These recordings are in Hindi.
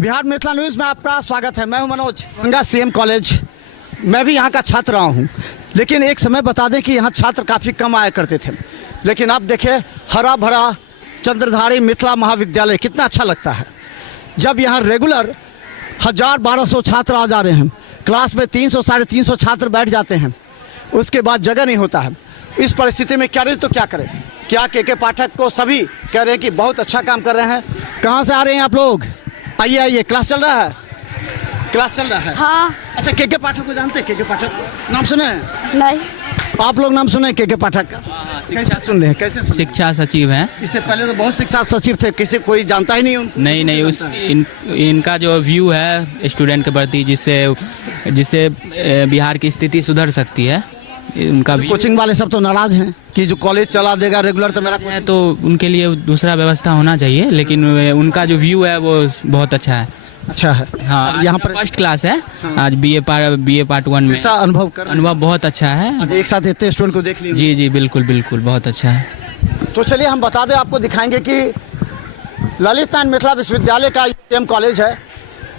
बिहार मिथिला न्यूज़ में आपका स्वागत है। मैं हूं मनोज गंगा सीएम कॉलेज। मैं भी यहां का छात्र रहा हूं, लेकिन एक समय बता दें कि यहां छात्र काफ़ी कम आया करते थे, लेकिन अब देखिए हरा भरा चंद्रधारी मिथिला महाविद्यालय कितना अच्छा लगता है। जब यहाँ रेगुलर 1000-1200 छात्र आ जा रहे हैं, क्लास में 300-350 छात्र बैठ जाते हैं, उसके बाद जगह नहीं होता है। इस परिस्थिति में क्या तो क्या करें? क्या के पाठक को सभी कह रहे हैं कि बहुत अच्छा काम कर रहे हैं। कहाँ से आ रहे हैं आप लोग? आइए आइए, क्लास चल रहा है, क्लास चल रहा है। हाँ। अच्छा, के पाठक को जानते हैं? के पाठक नाम सुने हैं? नहीं। आप लोग नाम सुने के पाठक का? कैसे सुन रहे हैं? कैसे सुन? शिक्षा सचिव हैं। इससे पहले तो बहुत शिक्षा सचिव थे, किसी कोई जानता ही नहीं उनको। नहीं उस इनका जो व्यू है स्टूडेंट के प्रति, जिससे बिहार की स्थिति सुधर सकती है, उनका कोचिंग वाले सब तो नाराज हैं कि जो कॉलेज चला देगा रेगुलर, तो मेरा है, तो उनके लिए दूसरा व्यवस्था होना चाहिए, लेकिन उनका जो व्यू है वो बहुत अच्छा है। अच्छा है। हाँ, यहाँ पर फर्स्ट क्लास है। आज बीए पार्ट 1 में अनुभव बहुत अच्छा है। एक साथ इतने स्टूडेंट को देख लीजिए। जी बिल्कुल बहुत अच्छा है। तो चलिए हम बता दें, आपको दिखाएंगे कि ललित नारायण मिथिला विश्वविद्यालय का सीएम कॉलेज है,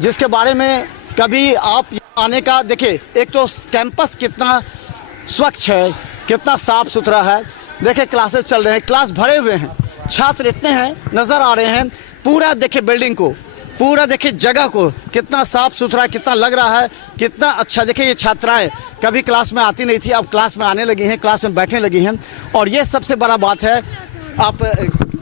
जिसके बारे में कभी आप आने का देखिए। एक तो कैंपस कितना स्वच्छ है, कितना साफ सुथरा है। देखिए क्लासेस चल रहे हैं, क्लास भरे हुए हैं, छात्र इतने हैं नज़र आ रहे हैं। पूरा देखिए बिल्डिंग को, पूरा देखिए जगह को, कितना साफ सुथरा, कितना लग रहा है, कितना अच्छा। देखिए ये छात्राएं कभी क्लास में आती नहीं थी, अब क्लास में आने लगी हैं, क्लास में बैठने लगी हैं। और ये सबसे बड़ा बात है, आप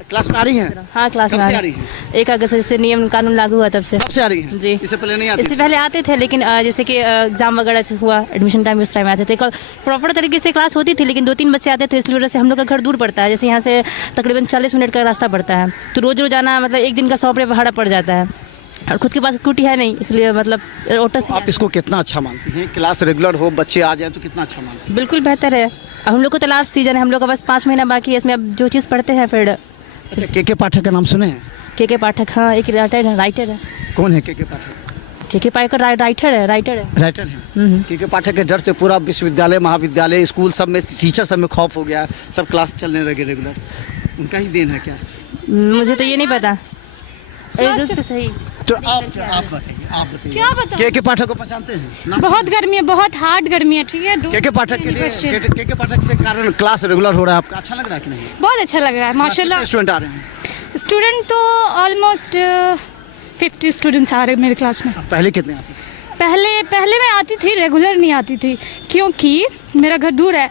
क्लास में आ रही हैं? हाँ, क्लास में आ रही हैं। 1 अगस्त से नियम कानून लागू हुआ, तब से आ रही हैं? जी। इससे पहले नहीं आती? इससे पहले आते थे, लेकिन जैसे कि एग्जाम वगैरह हुआ, एडमिशन टाइम, उस टाइम आते थे। प्रॉपर तरीके से क्लास होती थी, लेकिन 2-3 बच्चे आते थे, इसलिए वजह से हम लोग का घर दूर पड़ता है। जैसे यहाँ से तकरीबन 40 मिनट का रास्ता पड़ता है, तो रोज आना मतलब एक दिन का 100 रुपये भाड़ा पड़ जाता है, और खुद के पास स्कूटी है नहीं, इसलिए मतलब ऑटो से। आप इसको कितना अच्छा मानती हैं? क्लास रेगुलर हो, बच्चे आ जाए तो कितना अच्छा मानती हैं? बिल्कुल बेहतर है। अब हम लोग को तो लास्ट सीजन है, हम लोग का बस 5 महीना बाकी है, इसमें अब जो चीज़ पढ़ते हैं फिर। अच्छा, के पाठक का नाम सुने हैं? के पाठक, हाँ, एक राइटर है। कौन है के पाठक? के पाठक राइटर है। राइटर है। के पाठक के डर से पूरा विश्वविद्यालय, महाविद्यालय, स्कूल सब में, टीचर सब में खौफ हो गया, सब क्लास चलने लगे रेगुलर। उनका ही देन है क्या? मुझे तो ये नहीं पता। सही। तो आप बताइए। क्या बताऊं? के पाठक को पहचानते हैं? बहुत गर्मी है, बहुत हार्ड गर्मी है, ठीक है। के पाठक के लिए, के पाठक से कारण क्लास रेगुलर हो रहा है, आपका अच्छा लग रहा है कि नहीं? बहुत अच्छा लग रहा है, माशाल्लाह। स्टूडेंट आ रहे हैं? स्टूडेंट तो ऑलमोस्ट 50 स्टूडेंट्स आ रहे हैं मेरे क्लास में। पहले कितने आते? पहले मैं आती थी, रेगुलर नहीं आती थी, क्योंकि मेरा घर दूर है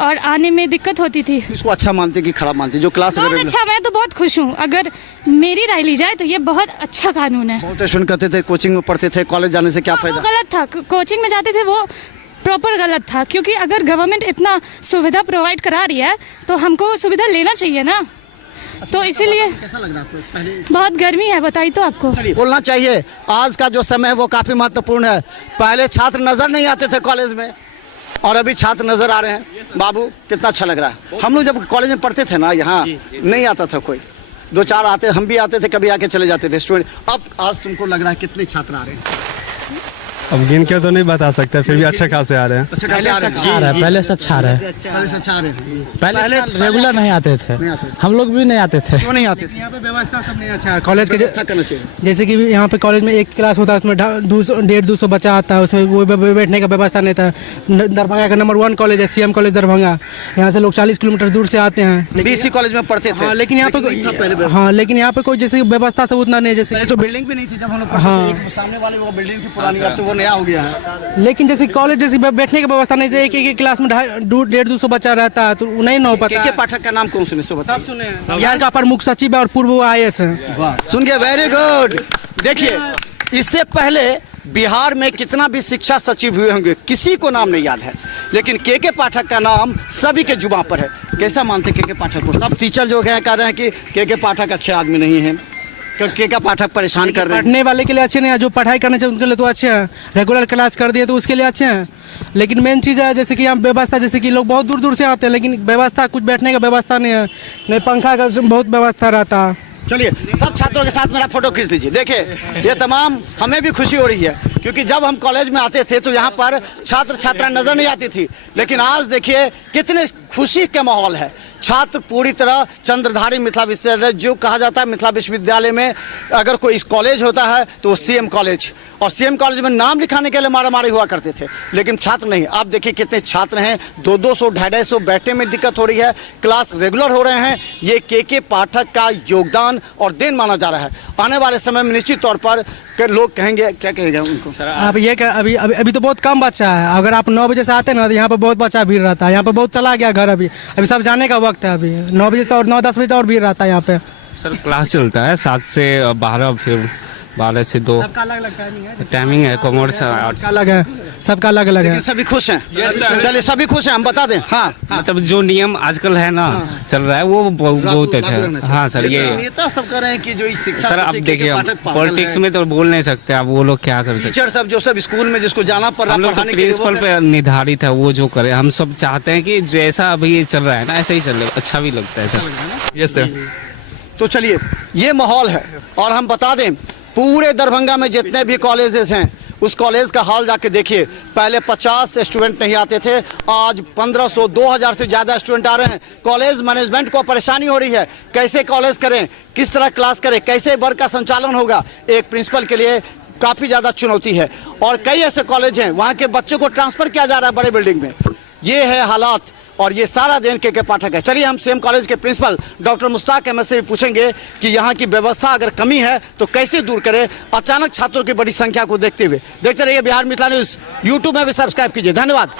और आने में दिक्कत होती थी। इसको अच्छा मानते कि खराब मानते? जो क्लास बहुत अच्छा, मैं तो बहुत खुश हूँ। अगर मेरी राय ली जाए तो ये बहुत अच्छा कानून है। बहुत स्टूडेंट कहते थे कोचिंग में पढ़ते थे, कॉलेज जाने से क्या फायदा? गलत था, कोचिंग में जाते थे वो प्रॉपर गलत था, क्योंकि अगर गवर्नमेंट इतना सुविधा प्रोवाइड करा रही है तो हमको सुविधा लेना चाहिए ना। तो इसीलिए कैसा लग रहा है पहले? बहुत गर्मी है, बताई तो आपको। बोलना चाहिए, आज का जो समय है वो काफी महत्वपूर्ण है। पहले छात्र नजर नहीं आते थे कॉलेज में, और अभी छात्र नजर आ रहे हैं। बाबू कितना अच्छा लग रहा है। हम लोग जब कॉलेज में पढ़ते थे ना, यहाँ नहीं आता था कोई, 2-4 आते, हम भी आते थे, कभी आके चले जाते थे स्टूडेंट। अब आज तुमको लग रहा है कितने छात्र आ रहे हैं? अब गिन के तो नहीं बता सकते, फिर भी अच्छा खासे आ रहे हैं। अच्छा खासे आ रहे हैं। पहले से अच्छा रहे। पहले से अच्छा आ रहे हैं। पहले रेगुलर नहीं आते थे, हम लोग भी नहीं आते थे। क्यों नहीं आते थे? यहाँ पे व्यवस्था सब नहीं अच्छा है। कॉलेज के करना चाहिए। जैसे कि यहाँ पे कॉलेज में एक क्लास होता है, उसमें 150-200 बच्चा आता है, उसमें वो बैठने का व्यवस्था नहीं था। दरभंगा का नंबर 1 कॉलेज है, सीएम कॉलेज दरभंगा। यहाँ से लोग 40 किलोमीटर दूर से आते हैं। बीसी कॉलेज में पढ़ते थे। लेकिन यहाँ पे कोई जैसे व्यवस्था सब उतना नहीं है। जैसे तो बिल्डिंग भी नहीं थी जब हम लोग सामने वाले वो बिल्डिंग थी पुरानी, अब तो वो नया हो गया है। लेकिन जैसे कॉलेज जैसे बैठने की व्यवस्था नहीं है, एक क्लास में 150-200 बच्चा रहता है, तो नहीं ना हो पाता। के पाठक का नाम कौन सुने? सब सुने। बिहार का प्रमुख सचिव है और पूर्व IAS है। सुन गए, वेरी गुड। देखिए, इससे पहले बिहार में कितना भी शिक्षा सचिव हुए होंगे, किसी को नाम नहीं याद है, लेकिन के पाठक का नाम सभी के जुबान पर है। कैसा मानते के पाठक को? सब टीचर जो है कह रहे हैं कि के पाठक अच्छे आदमी नहीं है, के पाठक परेशान कर रहे हैं। पढ़ने वाले के लिए अच्छे नहीं है, जो पढ़ाई करना चाहिए उनके लिए तो अच्छे हैं। रेगुलर क्लास कर दिए तो उसके लिए अच्छे हैं, लेकिन मेन चीज़ है जैसे कि यहाँ व्यवस्था, जैसे कि लोग बहुत दूर दूर से आते हैं, लेकिन व्यवस्था कुछ बैठने का व्यवस्था नहीं है, नहीं पंखा का बहुत व्यवस्था रहता है। चलिए सब छात्रों के साथ मेरा फोटो खींच लीजिए। देखिए ये तमाम, हमें भी खुशी हो रही है, क्योंकि जब हम कॉलेज में आते थे तो यहाँ पर छात्र छात्रा नजर नहीं आती थी, लेकिन आज देखिए कितने खुशी का माहौल है। छात्र पूरी तरह चंद्रधारी मिथिला विश्वविद्यालय, जो कहा जाता है मिथिला विश्वविद्यालय में अगर कोई कॉलेज होता है तो वो सीएम कॉलेज, और सीएम कॉलेज में नाम लिखाने के लिए मारामारी हुआ करते थे, लेकिन छात्र नहीं। आप देखिए कितने छात्र हैं, 200 250 बैठने में दिक्कत हो रही है, क्लास रेगुलर हो रहे हैं। ये के पाठक का योगदान और देन माना जा रहा है। आने वाले समय में निश्चित तौर पर लोग कहेंगे, क्या कहेगा उनको? अब ये अभी तो बहुत कम बच्चा है। अगर आप 9 बजे से आते हैं ना तो यहाँ पर बहुत बच्चा भीड़ रहता है। यहाँ पर बहुत चला गया घर, अभी सब जाने का वक्त है। अभी 9 बजे और 9-10 बजे और भीड़ रहता है यहाँ पे। सर क्लास चलता है 7 से 12, फिर 12 से 2 सबका अलग अलग टाइमिंग है। कॉमर्स अलग है, सबका अलग अलग है। सभी खुश हैं? चलिए सभी खुश हैं, हम बता दें। हाँ, मतलब जो नियम आजकल है ना चल रहा है वो बहुत अच्छा है। हाँ सर, ये नेता सब कह रहे हैं कि जो इस शिक्षा सर अब देखिए पॉलिटिक्स में तो बोल नहीं सकते आप, वो लोग क्या कर सकते। टीचर सब जो सब स्कूल में जिसको जाना पड़ रहा हम लोग तो प्रिंसिपल पे निर्धारित है, वो जो करे। हम सब चाहते हैं कि जैसा अभी ये चल रहा है ना ऐसा ही चले, अच्छा भी लगता है सर। Yes sir. तो चलिए ये माहौल है, और हम बता दें पूरे दरभंगा में जितने भी कॉलेजेस हैं उस कॉलेज का हाल जाके देखिए। पहले 50 स्टूडेंट नहीं आते थे, आज 1500 2000 से ज़्यादा स्टूडेंट आ रहे हैं। कॉलेज मैनेजमेंट को परेशानी हो रही है, कैसे कॉलेज करें, किस तरह क्लास करें, कैसे वर्ग का संचालन होगा, एक प्रिंसिपल के लिए काफ़ी ज़्यादा चुनौती है। और कई ऐसे कॉलेज हैं वहाँ के बच्चों को ट्रांसफ़र किया जा रहा है बड़े बिल्डिंग में। ये है हालात, और ये सारा देन के पाठक है। चलिए हम सीएम कॉलेज के प्रिंसिपल डॉक्टर मुश्ताक अहमद से भी पूछेंगे कि यहाँ की व्यवस्था अगर कमी है तो कैसे दूर करें, अचानक छात्रों की बड़ी संख्या को देखते हुए। देखते रहिए बिहार मिथिला न्यूज़, यूट्यूब में भी सब्सक्राइब कीजिए। धन्यवाद।